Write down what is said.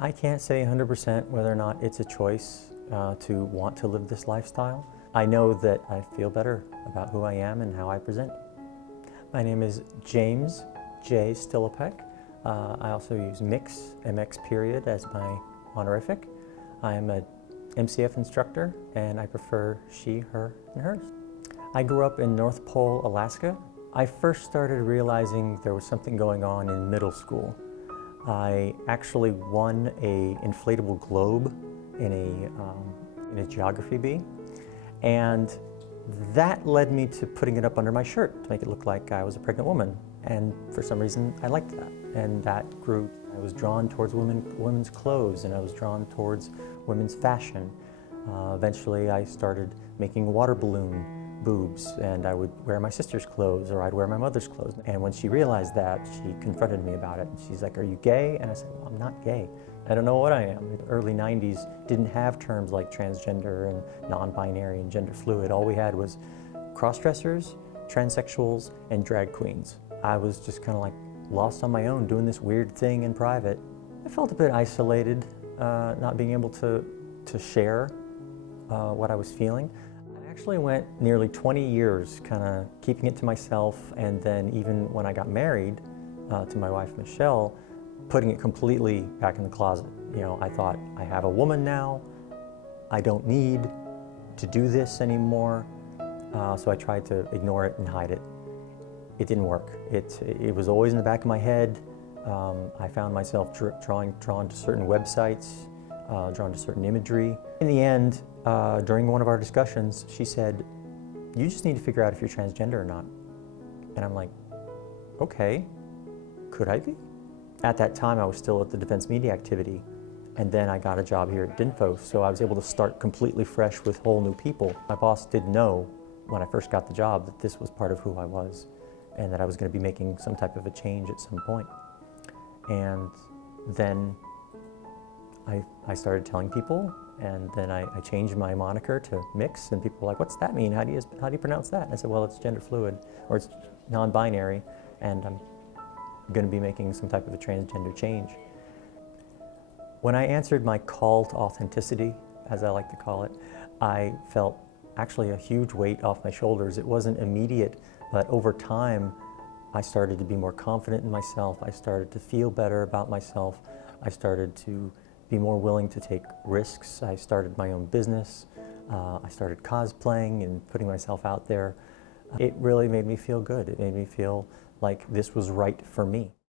I can't say 100% whether or not it's a choice to want to live this lifestyle. I know that I feel better about who I am and how I present. My name is James J. Stillipek. I also use Mix, MX period, as my honorific. I am a MCF instructor and I prefer she, her, and hers. I grew up in North Pole, Alaska. I first started realizing there was something going on in middle school. I actually won an inflatable globe in a geography bee, and that led me to putting it up under my shirt to make it look like I was a pregnant woman. And for some reason, I liked that, and that grew. I was drawn towards women's clothes, and I was drawn towards women's fashion. Eventually, I started making water balloon boobs, and I would wear my sister's clothes or I'd wear my mother's clothes. And when she realized that, she confronted me about it. She's like, "Are you gay?" And I said, "Well, I'm not gay. I don't know what I am." The early 90s didn't have terms like transgender and non-binary and gender fluid. All we had was cross-dressers, transsexuals, and drag queens. I was just kind of like lost on my own doing this weird thing in private. I felt a bit isolated, not being able to share what I was feeling. I actually went nearly 20 years kind of keeping it to myself, and then even when I got married to my wife Michelle, putting it completely back in the closet. You know, I thought, I have a woman now, I don't need to do this anymore, so I tried to ignore it and hide it. It didn't work. It was always in the back of my head. I found myself drawn to certain websites, drawn to certain imagery. In the end, during one of our discussions, she said, "You just need to figure out if you're transgender or not." And I'm like, okay, could I be? At that time, I was still at the Defense Media Activity, and then I got a job here at DINFOS, so I was able to start completely fresh with whole new people. My boss did know when I first got the job that this was part of who I was, and that I was going to be making some type of a change at some point. And then I started telling people, and then I changed my moniker to Mix, and people were like, "What's that mean? How do you pronounce that?" And I said, "Well, it's gender fluid, or it's non-binary, and I'm going to be making some type of a transgender change." When I answered my call to authenticity, as I like to call it, I felt actually a huge weight off my shoulders. It wasn't immediate, but over time, I started to be more confident in myself. I started to feel better about myself. I started to be more willing to take risks. I started my own business. I started cosplaying and putting myself out there. It really made me feel good. It made me feel like this was right for me.